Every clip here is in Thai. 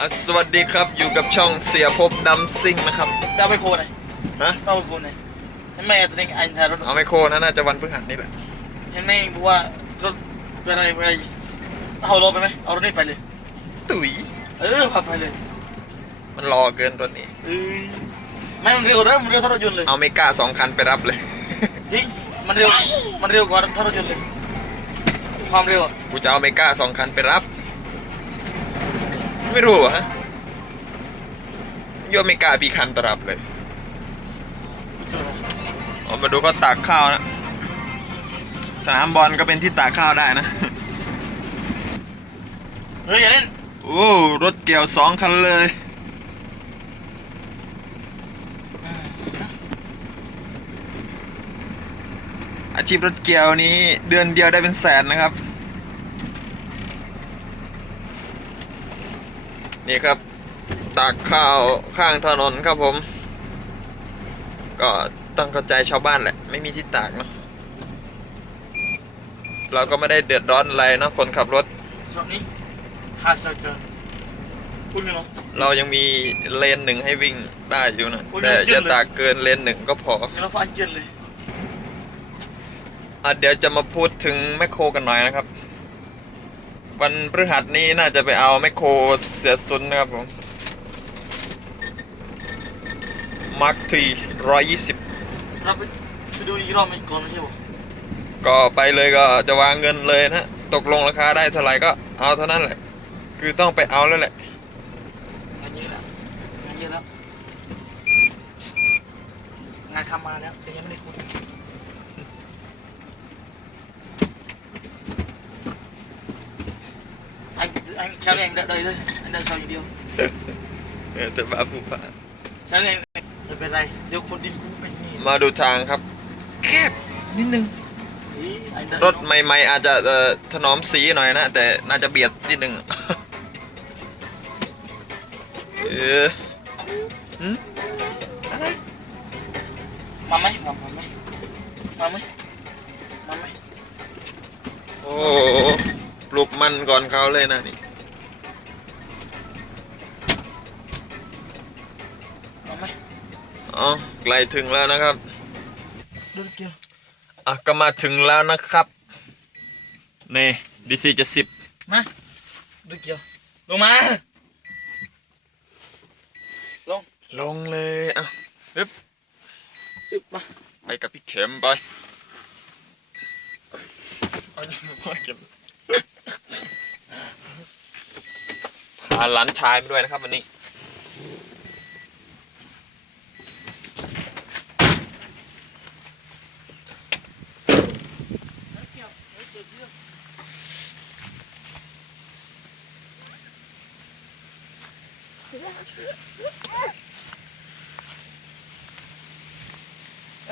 อะสวัสดีครับอยู่กับช่องเสียภพดำซิ่งนะครับ จะเอาไปโคนไหนฮะเอาไปโคนไหนเห็นไหมตัวนี้ไอ้ทารถเอาไมโครนะน่าจะวันพฤหัสนี่แหละเห็นไหมบอกว่ารถเป็นอะไรเป็นอะไรเอารถไปไหมเอารถนี้ไปเลย ตุ๋ยเออพาไปเลยมันรอเกินรถนี้ เออไม่มันเร็วนะมันเร็วเท่ารถยนต์เลยเอาเมกาสองคันไปรับเลย จริงมันเร็วมันเร็วกว่าเท่ารถยนต์เลยความเร็วอะกูจะเอาเมกาสองคันไปรับ ไม่รู้เหรอฮะโยนเมกาปีคันตรับเลยเอามาดูก็ตากข้าวนะ สนามบอลก็เป็นที่ตากข้าวได้นะ เฮ้ยอย่าเล่น โอ้รถเกี่ยวสองคันเลยอาชีพรถเกี่ยวนี้เดือนเดียวได้เป็นแสนนะครับ นี่ครับตากข้าวข้างถนนครับผม ก็ต้องเข้าใจชาวบ้านแหละ ไม่มีที่ตากเนาะเราก็ไม่ได้เดือดร้อนอะไรเนาะคนขับรถสอบนี้ฮาร์ดเกินพูดยังไงเรายังมีเลนหนึ่งให้วิ่งได้อยู่นะโอ้ยแต่มันจืดอย่าเลยตากเกินเลนหนึ่งก็พอยังเราฟังเจนเลยอะเดี๋ยวจะมาพูดถึงแมคโครกันหน่อยนะครับ วันพฤหัสนี้น่าจะไปเอาแมคโครเสียซุนนะครับผมมาร์คทีร้อยยี่สิบเราไปไปดูอีกรอบไหมก่อนไม่ใช่ปะก็ไปเลยก็จะวางเงินเลยนะตกลงราคาได้เท่าไหร่ก็เอาเท่านั้นแหละ คือต้องไปเอาแล้วแหละงานเยอะแล้วงานเยอะแล้วงานทำมาแล้วแต่ยังไม่ได้คุย anh anh theo anh đợi đây thôi anh đợi sau nhiều điều เออแต่บ้าผู้ผ่า theo anh đợi bên này điều khôn đinh cũng bên nhỉ มาดูทางครับ แคบนิดนึง ý anh đợi รถใหม่ๆ อาจจะเอ่อถนอมสีหน่อยนะ แต่น่าจะเบียดนิดนึงเออหืมอะไร mà mấy mà mà mấy mà mấy mà mấy โอ้โหป ลุกมันก่อนเขาเลยนะนี่ mà mấy อ๋อใกล้ถึงแล้วนะครับ đưa kia อะก็มาถึงแล้วนะครับนี่ดีซีจะสิบ má đưa kia lông má lông ลงเลยอะปึ๊บ tiếp mà ไปกับพี่เข็มไปเอาอยู่พ่อเข็ม พาหลานชายมาด้วยนะครับ วันนี้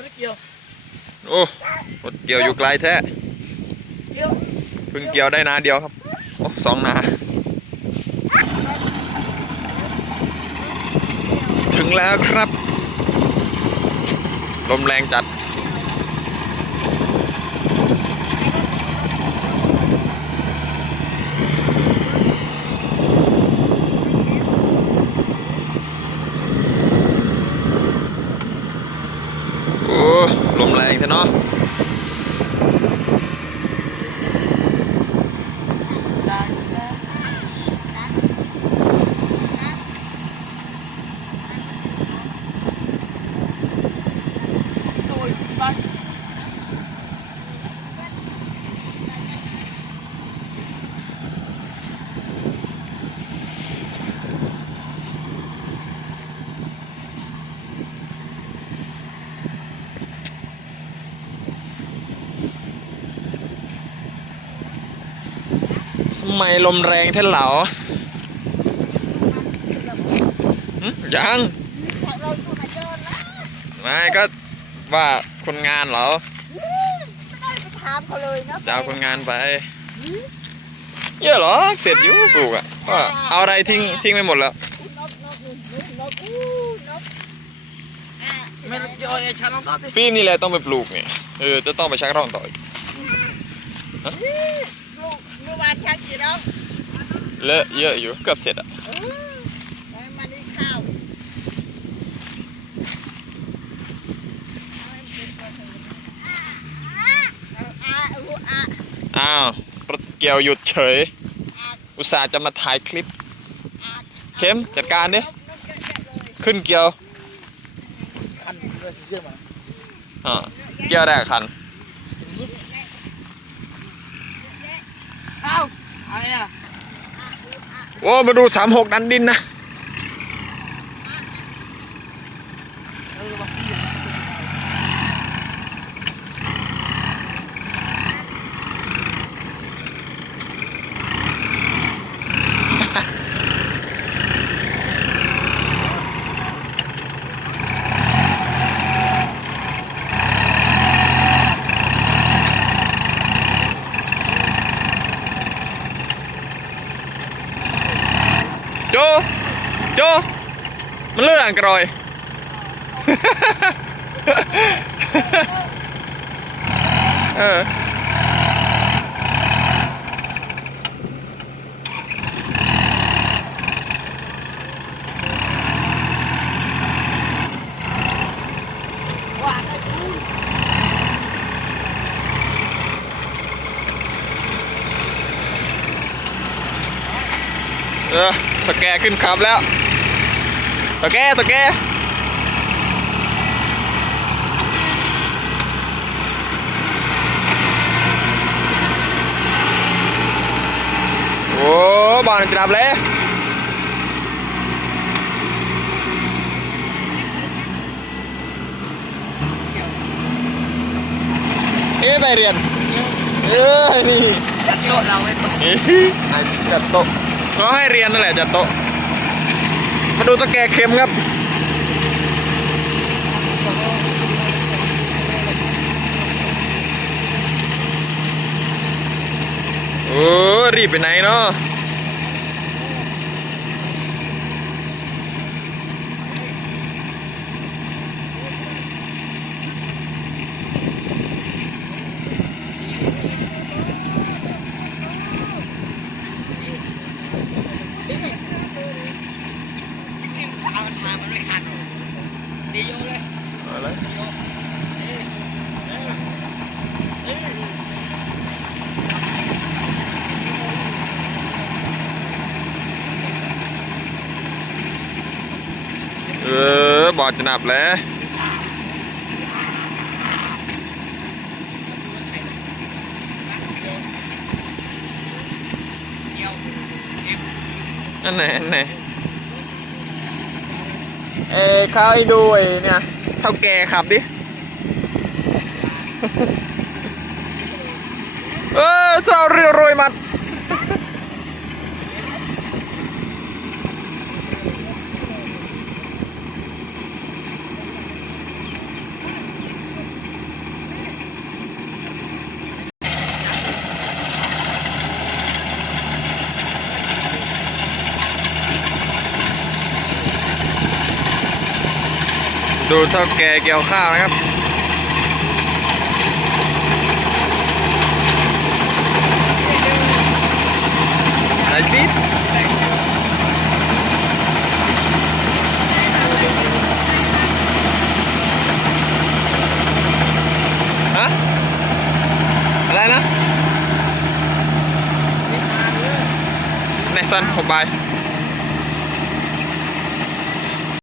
đưa kia โอ้รถเกี่ยวอยู่ไกลแท้ kia เพิ่งเกี่ยวได้นาเดียวครับโอ้สองนา ถึงแล้วครับ ลมแรงจัด โอ้ ลมแรงแท้เนาะ rồi bye ทำ ไมลมแรงแท้เหลาหึยังเราอยู่ไหนเดินนะไม่ก็ว่าคนงานเหรอไม่ได้ไปถามเขาเลยนะจะเอาคนงานไป เยอะเหรอเสร็จอยู่ปลูกอะก็เอาอะไรทิ้งทิ้งไปหมดแล้วนกนกนกนกอู้นกอะ mẹ cho ai chán lắm đó đi พี่นี่แหละต้องไปปลูกเนี่ยเออจะต้องไปชักร่องต่ออีกลูก เมื่อวานแค่กี่รอบเลอะเยอะอยู่เกือบเสร็จอะอ้าวอ้าวรถเกียวหยุดเฉย อุตส่าห์จะมาถ่ายคลิป เข้มจัดการดิขึ้นเกี่ยวอ่าเกี่ยวแรกคัน เอาอะไรอะ โอ้ มาดูสามหกดันดินนะ โจ โจ มันเลื่อนอังกรอย เอออตะ แกขึ้นขับแล้วตะแกตะแกโอ้บอลจะดับเลยเอ๊ะไปเรียนเอ้ยนี่จัดโยนเราไว้ตรงจัดโต๊ะ เขาให้เรียนนั่นแหละจัดโต๊ะ มาดูตะแกเค็มครับ โอ้รีบไปไหนเนาะ อบอดจะนับแล้วอันไหนอันไหนเอ้เข้าให้ดูไอ้เนี่ยเท่าแก่ขับดิ เออเจ้าเรือโรยมัด ดูเท่าแกเกี่ยวข้าวนะครับไหนปี๊ดฮะ อะไรนะในซันหกใบาย